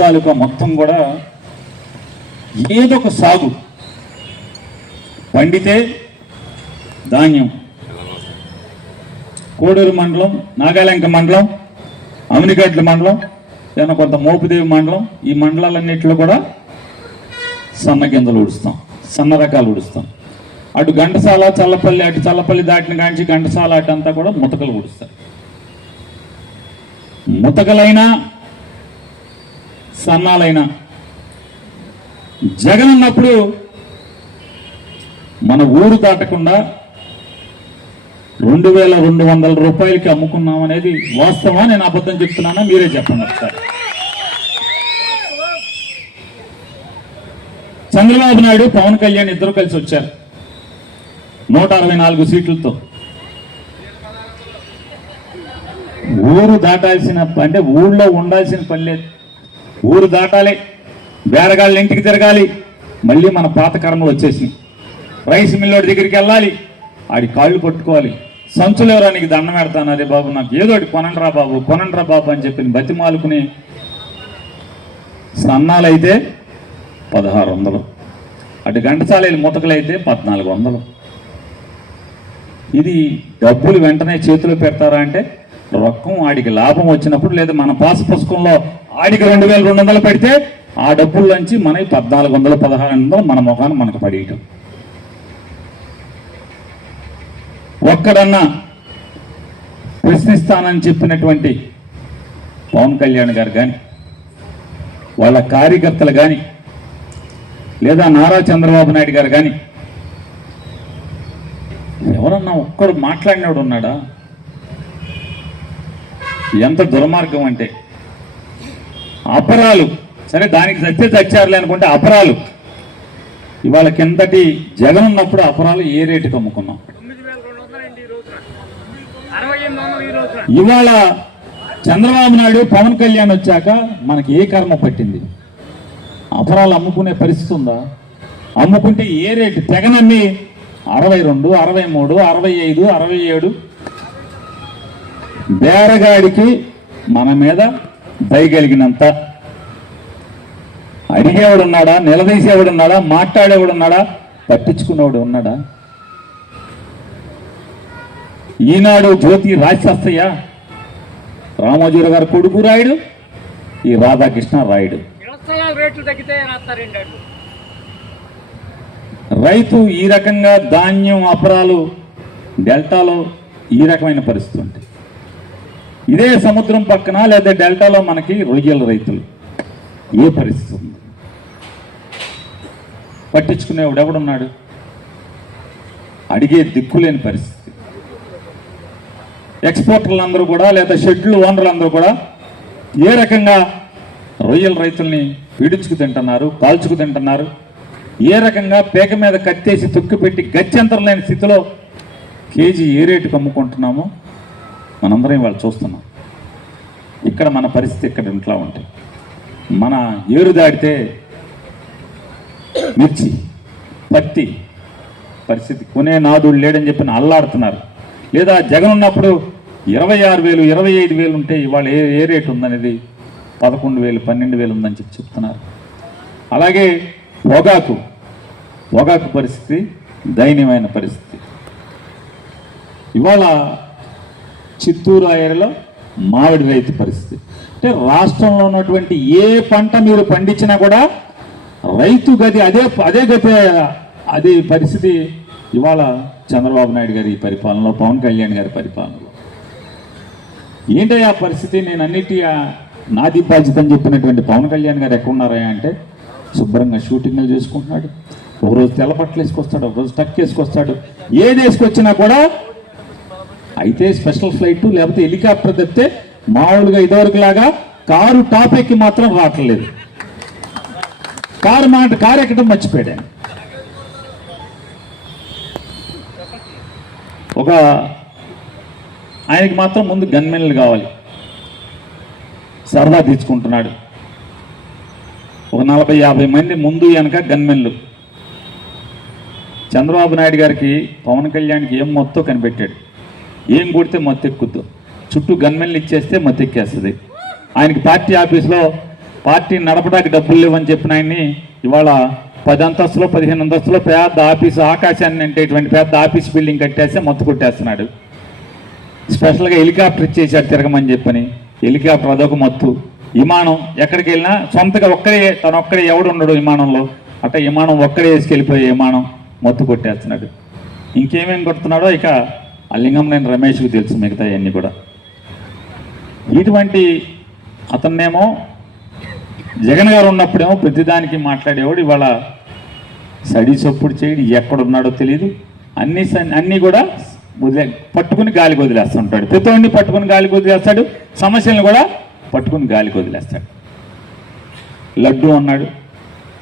తాలూకా మొత్తం కూడా ఏదో ఒక సాగు పండితే ధాన్యం కోడూరు మండలం, నాగాలంక మండలం, అమినిగడ్ల మండలం, ఏమైనా కొంత మోపుదేవి మండలం, ఈ మండలాలన్నింటిలో కూడా సన్న గింజలు ఉడుస్తాం, సన్న రకాలు ఉడుస్తాం. అటు ఘంటసాల చల్లపల్లి, అటు చల్లపల్లి దాటిన కాంచి ఘంటసాల అటు అంతా కూడా ముతకలు ఉడుస్తారు. ముతకలైనా సన్నాలైనా జగన్ ఉన్నప్పుడు మన ఊరు దాటకుండా 2200 రూపాయలకి అమ్ముకున్నాం అనేది వాస్తవా? నేను అబద్ధం చెప్తున్నానా? మీరే చెప్పండి ఒకసారి. చంద్రబాబు నాయుడు, పవన్ కళ్యాణ్ ఇద్దరు కలిసి వచ్చారు 164 సీట్లతో. ఊరు దాటాల్సిన, అంటే ఊళ్ళో ఉండాల్సిన పని లేదు. ఊరు దాటాలి, బేరగాళ్ళ ఇంటికి తిరగాలి, మళ్ళీ మన పాత కర్మలు వచ్చేసినాయి. రైస్ మిల్లోడి దగ్గరికి వెళ్ళాలి, ఆడి కాళ్ళు పట్టుకోవాలి, సంచులు ఎవరా నీకు దండం పెడతాను, అదే బాబు నాకు ఏదోటి కొనండ్రా బాబు, కొనండ్రా బాబు అని చెప్పి బతిమాలుకుని. సన్నాలైతే 1600, అటు ఘంటసాలలు ముతకలైతే 1400. ఇది డబ్బులు వెంటనే చేతిలో పెడతారా అంటే రొక్కం ఆడికి లాభం వచ్చినప్పుడు, లేదా మన పాస్ పుస్తకంలో ఆడికి 2200 పెడితే ఆ డబ్బుల్లోంచి మనకి 1400, 1600 మన ముఖాన్ని మనకు పడేయటం. ఒక్కడన్నా ప్రశ్నిస్తానని చెప్పినటువంటి పవన్ కళ్యాణ్ గారు కానీ, వాళ్ళ కార్యకర్తలు కానీ, లేదా నారా చంద్రబాబు నాయుడు గారు కానీ ఎవరన్నా ఒక్కడు మాట్లాడినవాడు ఉన్నాడా? ఎంత దుర్మార్గం అంటే, అపరాలు సరే దానికి చచ్చారులే అనుకుంటే అపరాలు ఇవాళ కిందటి జగన్ ఉన్నప్పుడు అపరాలు ఏ రేటుకి అమ్ముకున్నాం. ఇవాళ చంద్రబాబు నాయుడు, పవన్ కళ్యాణ్ వచ్చాక మనకి ఏ కర్మ పట్టింది? అపరాలు అమ్ముకునే పరిస్థితి ఉందా? అమ్ముకుంటే ఏ రేటు? తెగనన్ని 62, 63, 65, 67. బేరగాడికి మన మీద దయగలిగినంత అడిగేవాడున్నాడా? నిలదీసేవాడున్నాడా? మాట్లాడేవాడున్నాడా? పట్టించుకునేవాడు ఉన్నాడా? ఈనాడు జ్యోతి రాజశాస్త్రయ్య, రామోజీరావు గారు కొడుకు రాయుడు, ఈ రాధాకృష్ణ రాయుడు. రైతు ఈ రకంగా ధాన్యం అపరాలు డెల్టాలో ఈ రకమైన పరిస్థితి ఉంటుంది. ఇదే సముద్రం పక్కన లేదా డెల్టాలో మనకి రొయ్యల రైతులు ఏ పరిస్థితి ఉంది? పట్టించుకునేవాడు ఎవడున్నాడు? అడిగే దిక్కులేని పరిస్థితి. ఎక్స్పోర్టర్లందరూ కూడా, లేదా షెడ్లు ఓనర్లందరూ కూడా ఏ రకంగా రొయ్యల రైతుల్ని పీడించుకు తింటున్నారు, కాల్చుకు తింటున్నారు, ఏ రకంగా పేక మీద కత్తేసి తొక్కి పెట్టి గత్యంతరం లేని స్థితిలో కేజీ ఏ రేటుకు అమ్ముకుంటున్నామో మనందరం ఇవాళ చూస్తున్నాం. ఇక్కడ మన పరిస్థితి ఇక్కడ ఇంట్లో ఉంటాయి. మన ఏరు దాడితే మిర్చి, పత్తి పరిస్థితి కొనే నాదుడు లేడని చెప్పి అల్లాడుతున్నారు. లేదా జగన్ ఉన్నప్పుడు 26,000, 25,000 ఉంటే ఇవాళ ఏ రేటు ఉందనేది 11,000, 12,000 ఉందని చెప్తున్నారు. అలాగే పొగాకు పరిస్థితి దయనీయమైన పరిస్థితి. ఇవాళ చిత్తూరు ఏరియాలో మామిడి రైతు పరిస్థితి. అంటే రాష్ట్రంలో ఉన్నటువంటి ఏ పంట మీరు పండించినా కూడా రైతు గది అదే గతి, అదే పరిస్థితి ఇవాళ చంద్రబాబు నాయుడు గారి పరిపాలనలో, పవన్ కళ్యాణ్ గారి పరిపాలనలో. ఏంటయ్యా పరిస్థితి? నేను అన్నిటి నాది బాధ్యత అని చెప్పినటువంటి పవన్ కళ్యాణ్ గారు ఎక్కడున్నారా అంటే శుభ్రంగా షూటింగ్లు చేసుకుంటున్నాడు. ఒకరోజు తెల్లబట్టలు వేసుకొస్తాడు, ఒకరోజు టక్ వేసుకొస్తాడు. ఏది వేసుకొచ్చినా కూడా అయితే స్పెషల్ ఫ్లైట్ లేకపోతే హెలికాప్టర్ తప్పితే మామూలుగా ఇదివరకు లాగా కారు టాప్ ఎక్కి మాత్రం రావట్లేదు. కారు ఎక్కడం మర్చిపోయాడు. ఆయనకి మాత్రం ముందు గన్మెన్లు కావాలి, సరదా తీర్చుకుంటున్నాడు. ఒక 40-50 మంది ముందు వెనక గన్మెన్లు. చంద్రబాబు నాయుడు గారికి, పవన్ కళ్యాణ్కి ఏం మొత్తం కనిపెట్టాడు. ఏం కొడితే మొత్తెక్కుద్దు, చుట్టూ గన్మెన్లు ఇచ్చేస్తే మొత్తెక్కేస్తుంది. ఆయనకి పార్టీ ఆఫీస్లో పార్టీ నడపడానికి డబ్బులు లేవని చెప్పిన ఆయన్ని ఇవాళ 10 అంతస్తులో 15 అంతస్తులో పెద్ద ఆఫీసు, ఆకాశాన్ని అంటేటువంటి పెద్ద ఆఫీస్ బిల్డింగ్ కట్టేస్తే మొత్తం కొట్టేస్తున్నాడు. స్పెషల్గా హెలికాప్టర్ ఇచ్చేసాడు తిరగమని చెప్పని. హెలికాప్టర్ అదొక మత్తు. విమానం ఎక్కడికి వెళ్ళినా సొంతగా తనొక్కడే ఎవడు ఉండడు విమానంలో. అట్లా విమానం ఒక్కడే వేసుకెళ్ళిపోయే విమానం మత్తు కొట్టేస్తున్నాడు. ఇంకేమేమి కొడుతున్నాడో ఇక అలింగంనేని రమేష్కి తెలుసు మిగతా అన్నీ కూడా. ఇటువంటి అతన్నేమో జగన్ గారు ఉన్నప్పుడేమో ప్రతిదానికి మాట్లాడేవాడు. ఇవాళ సడి చప్పుడు చేయడు, ఎక్కడున్నాడో తెలియదు. అన్నీ కూడా పట్టుకుని గాలికి వదిలేస్తుంటాడు. ప్రతివాడిని పట్టుకుని గాలికి వదిలేస్తాడు, సమస్యలను కూడా పట్టుకుని గాలికి వదిలేస్తాడు. లడ్డు అన్నాడు,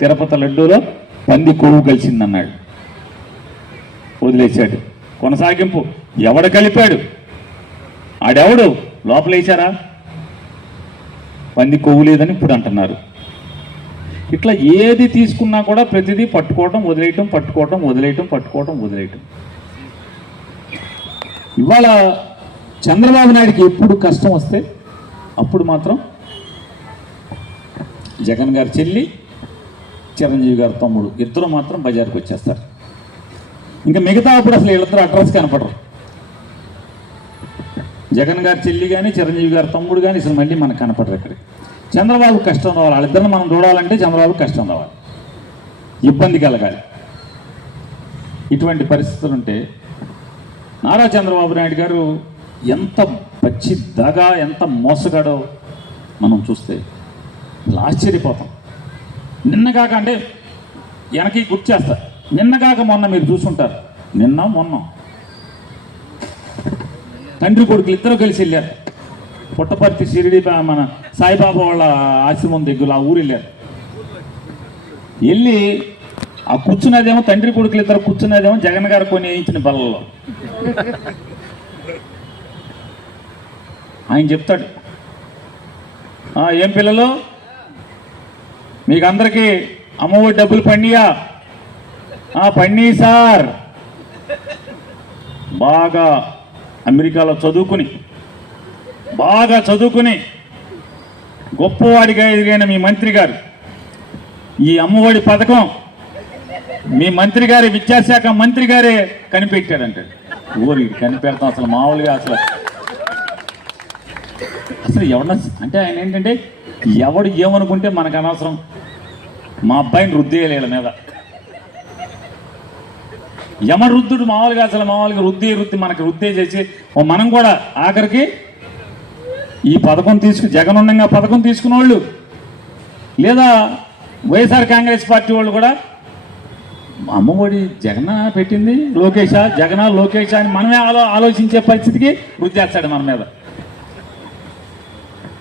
తిరుపతి లడ్డూలో పంది కొవ్వు కలిసిందన్నాడు, వదిలేశాడు. కొనసాగింపు ఎవడ కలిపాడు, ఆడెవడు లోపలేశారా, పంది కొవ్వు లేదని ఇప్పుడు అంటున్నారు. ఇట్లా ఏది తీసుకున్నా కూడా ప్రతిదీ పట్టుకోవటం వదిలేయటం, పట్టుకోవటం వదిలేయటం, పట్టుకోవటం వదిలేయటం. ఇవాళ చంద్రబాబు నాయుడికి ఎప్పుడు కష్టం వస్తే అప్పుడు మాత్రం జగన్ గారి చెల్లి, చిరంజీవి గారి తమ్ముడు ఇద్దరు మాత్రం బజార్కి వచ్చేస్తారు. ఇంకా మిగతా అప్పుడు అసలు వీళ్ళిద్దరు అడ్రస్ కనపడరు. జగన్ గారి చెల్లి కానీ చిరంజీవి గారి తమ్ముడు కానీ అసలు మళ్ళీ మనకు కనపడరు. ఇక్కడ చంద్రబాబు కష్టం రావాలి, వాళ్ళిద్దరిని మనం చూడాలంటే చంద్రబాబు కష్టం రావాలి, ఇబ్బంది కలగాలి. ఇటువంటి పరిస్థితులు ఉంటే నారా చంద్రబాబు నాయుడు గారు ఎంత పచ్చి దగా, ఎంత మోసగాడో మనం చూస్తే ఆశ్చర్యపోతాం. నిన్నగాక అంటే వెనక్కి గుర్తు చేస్తారు. నిన్నగాక మొన్న మీరు చూసుంటారు. నిన్న మొన్న తండ్రి కొడుకులు ఇద్దరు కలిసి వెళ్ళారు. పుట్టపర్తి షిరిడి మన సాయిబాబా వాళ్ళ ఆశ్రమం దగ్గర ఆ ఊరు వెళ్ళారు. వెళ్ళి ఆ కూర్చున్నదేమో తండ్రి కొడుకులు ఇద్దరు కూర్చున్నదేమో జగన్ గారు కొని వేయించిన బలలో. ఆయన చెప్తాడు, ఏం పిల్లలు మీకు అందరికీ అమ్మఒడి డబ్బులు పండియా? పండి సార్. బాగా అమెరికాలో బాగా చదువుకుని గొప్పవాడిగా ఎదిగిన మీ మంత్రి గారు ఈ అమ్మఒడి పథకం మీ మంత్రి గారి విద్యాశాఖ మంత్రి గారే కనిపెట్టాడంటాడు. ఊరికి కనిపెడతాం అసలు మామూలుగా అసలు ఎవరన్నా అంటే ఆయన ఏంటంటే ఎవడు ఏమనుకుంటే మనకు అనవసరం, మా అబ్బాయిని రుద్దేయాలి మీద. యమరుద్ధుడు మామూలుగా రుద్ది మనకి రుద్దే చేసి మనం కూడా ఆఖరికి ఈ పథకం జగన్ ఉండగా పథకం తీసుకున్న వాళ్ళు లేదా వైఎస్ఆర్ కాంగ్రెస్ పార్టీ వాళ్ళు కూడా అమ్మఒడి జగన్ పెట్టింది లోకేష్ అని మనమే ఆలోచించే పరిస్థితికి వృద్ధి చేస్తాడు మన మీద.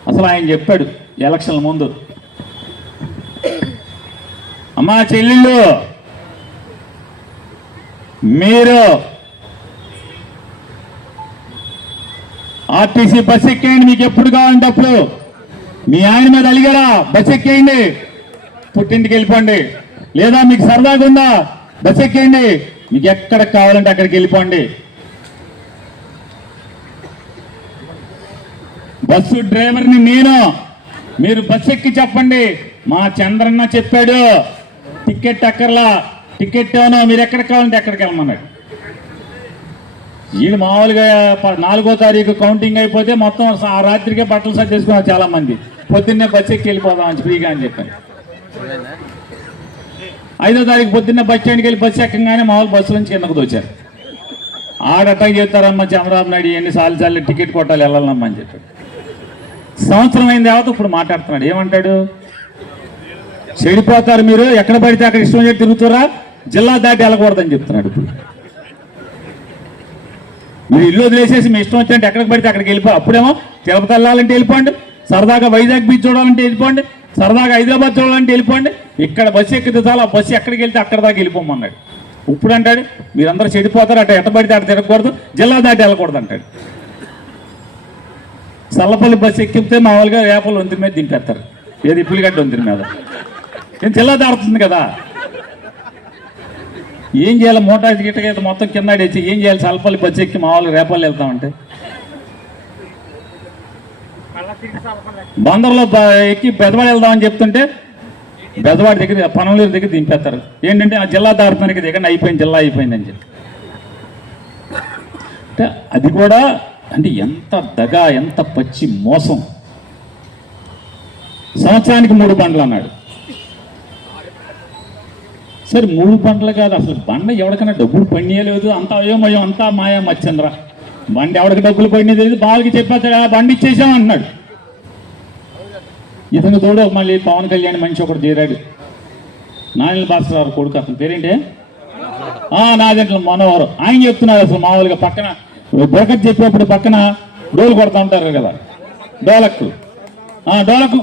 అసలు ఆయన చెప్పాడు ఎలక్షన్ల ముందు, అమ్మా చెల్లెళ్ళు మీరు ఆర్టీసీ బస్ ఎక్కేయండి, మీకు ఎప్పుడు కావాలంటే అప్పుడు. మీ ఆయన మీద అలిగారా, బస్ ఎక్కేయండి, పుట్టింటికి వెళ్ళిపోండి. లేదా మీకు సరదాగా ఉందా, బస్ ఎక్కేయండి, మీకు ఎక్కడికి కావాలంటే అక్కడికి వెళ్ళిపోండి. బస్సు డ్రైవర్ని నేను, మీరు బస్సు ఎక్కి చెప్పండి మా చంద్రన్న చెప్పాడు టికెట్ అక్కర్లా, టికెట్ ఏమో మీరు ఎక్కడికి కావాలంటే ఎక్కడికి వెళ్ళమన్నాడు. వీళ్ళు మామూలుగా 4వ తారీఖు కౌంటింగ్ అయిపోతే మొత్తం ఆ రాత్రికే బట్టలు సర్దేసుకున్నారు చాలా మంది. పొద్దున్నే బస్సు ఎక్కి వెళ్ళిపోదామని ఫ్రీగా అని చెప్పాను. 5వ తారీఖు పొద్దున్నే బస్ స్టాండ్కి వెళ్ళి బస్సు ఎక్కగానే మామూలు బస్సు నుంచి కిందకు దోచారు. ఆడటా చెప్తారమ్మా చంద్రబాబు నాయుడు ఎన్నిసార్లు టికెట్ కొట్టాలి వెళ్ళాలమ్మా అని చెప్పాడు. సంవత్సరం అయిన తర్వాత ఇప్పుడు మాట్లాడుతున్నాడు. ఏమంటాడు, చెడిపోతారు మీరు, ఎక్కడ పడితే అక్కడ ఇష్టం చేసి తిరుగుతారా, జిల్లా దాటి వెళ్ళకూడదని చెప్తున్నాడు. ఇప్పుడు మీరు ఇల్లు వదిలేసేసి మీ ఇష్టం వచ్చినట్టు ఎక్కడికి పడితే అక్కడికి వెళ్ళిపో. అప్పుడేమో తిరుపతి వెళ్ళాలంటే వెళ్ళిపోండి, సరదాగా వైజాగ్ బీచ్ చూడాలంటే వెళ్ళిపోండి, సరదాగా హైదరాబాద్ చూడాలంటే వెళ్ళిపోండి, ఇక్కడ బస్సు ఎక్కితే చాలా బస్సు ఎక్కడికి వెళ్తే అక్కడ దాకా వెళ్ళిపోమన్నాడు. ఇప్పుడు అంటాడు మీరందరూ చెడిపోతారు, అట్ట ఎట్టబడితే అక్కడ తిరగకూడదు, జిల్లా దాటి వెళ్ళకూడదు అంటాడు. చల్లపల్లి బస్సు ఎక్కితే మామూలుగా రేపల వంతెన మీద దింపేస్తారు, ఏది పులిగడ్డ వంతెన మీద. ఏం జిల్లా దాడుతుంది కదా, ఏం చేయాలి, మోటార్ గిట్టగైతే మొత్తం కింద ఆడేసి ఏం చేయాలి, చల్లపల్లి బస్సు ఎక్కి మామూలుగా రేపల్లి వెళ్తామంటే బందర్లో ఎక్కి బెదవాడ వెళ్దామని చెప్తుంటే బెదవాడి దగ్గర పనమలూరు దగ్గర దింపేస్తారు. ఏంటంటే ఆ జిల్లా దాటుతానికి దగ్గర అయిపోయింది, జిల్లా అయిపోయిందని చెప్పి. అంటే అది కూడా అంటే ఎంత దగ, ఎంత పచ్చి మోసం. సంవత్సరానికి 3 బండ్లు అన్నాడు. సరే 3 బండ్లు కాదు, అసలు బండ ఎవరికైనా డబ్బులు పడియలేదు, అంతా అయోమయం, అంతా మాయా మచ్చంద్ర. బండి ఎవరికి డబ్బులు పడినా తెలియదు, బాగా చెప్పేస్తాడు బండి ఇచ్చేసాం అంటున్నాడు. ఇతను తోడు మళ్ళీ పవన్ కళ్యాణ్ మనిషి ఒకటి చేరాడు, నానిల భాస్కర్ కొడుకు, అతని పేరేంటే నాదెంట్ల మనోహర్. ఆయన చెప్తున్నారు అసలు మామూలుగా పక్కన బోకట్ చెప్పేప్పుడు పక్కన డోలు కొడతా ఉంటారు కదా, డోలక్కు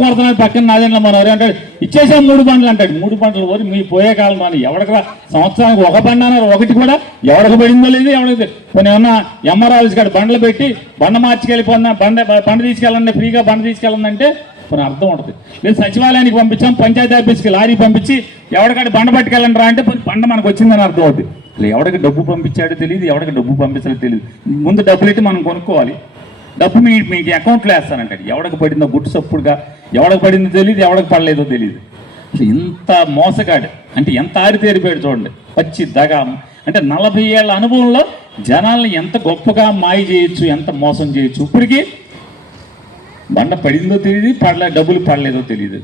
కొడుతున్నాడు పక్కన నాదెంట్ల మనోహర్ అంటాడు ఇచ్చేసాం 3 బండ్లు అంటాడు. 3 బండ్లు పోయి మీ పోయే కాలం అని ఎవరికి సంవత్సరానికి 1 బండి అన్నారు, ఒకటి కూడా ఎవరికి పడిందో లేదు. ఎవరికి కొన్ని ఏమన్నా ఎంఆర్ఆర్ఎస్ కాడ బండ్లు పెట్టి బండ మార్చుకెళ్ళిపోతున్నా, బండ తీసుకెళ్ళండి, ఫ్రీగా బండ తీసుకెళ్ళండి కొన్ని అర్థం ఉంటుంది. లేదు సచివాలయానికి పంపించాం, పంచాయతీ ఆఫీస్కి లారీ పంపించి ఎవరికాడ బండ పట్టుకెళ్ళండి రా అంటే బండ మనకు వచ్చిందని అర్థం అవుతుంది. ఎవరికి డబ్బు పంపించాడో తెలియదు, ఎవరికి డబ్బు పంపించాలో తెలియదు. ముందు డబ్బులు ఇట్టి మనం కొనుక్కోవాలి, డబ్బు మీకు అకౌంట్లో వేస్తానంటాడు. ఎవరికి పడిందో గుట్టు సప్పుడుగా, ఎవరికి పడిందో తెలియదు, ఎవరికి పడలేదో తెలియదు. ఇంత మోసగాడు అంటే ఎంత ఆరితేరిపోయాడు చూడండి, పచ్చి దగ. అంటే 40 ఏళ్ల అనుభవంలో జనాల్ని ఎంత గొప్పగా మాయ చేయొచ్చు, ఎంత మోసం చేయొచ్చు. ఇప్పటికీ బండ పడిందో తెలియదు, డబ్బులు పడలేదో తెలియదు.